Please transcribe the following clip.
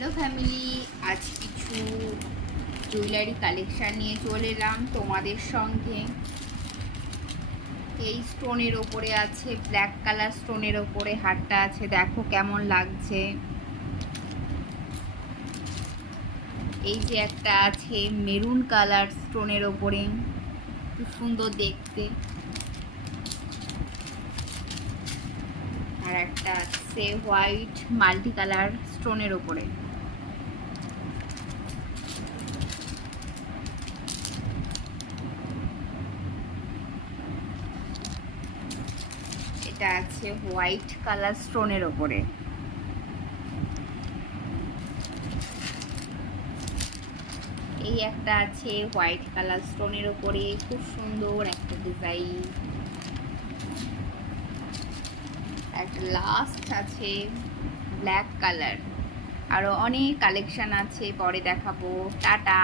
Hello family, আজ কিছু jewellery collection নিয়ে চলে এলাম তোমাদের সঙ্গে। এই স্টোনের ওপরে আছে, ব্ল্যাক কালার স্টোনের ওপরে হারটা আছে, দেখো কেমন লাগছে। এই যে একটা আছে মেরুন কালার স্টোনের ওপরে, খুব সুন্দর দেখতে। আর একটা আছে হোয়াইট মাল্টি কালার স্টোনের ওপরে। এটা আছে হোয়াইট কালার স্টোনের ওপরে। এই একটা আছে হোয়াইট কালার স্টোনের ওপরে, খুব সুন্দর একটা ডিজাইন। একটা লাস্ট আছে ব্ল্যাক কালার। আরো অনেক কালেকশন আছে, পরে দেখাবো। টাটা।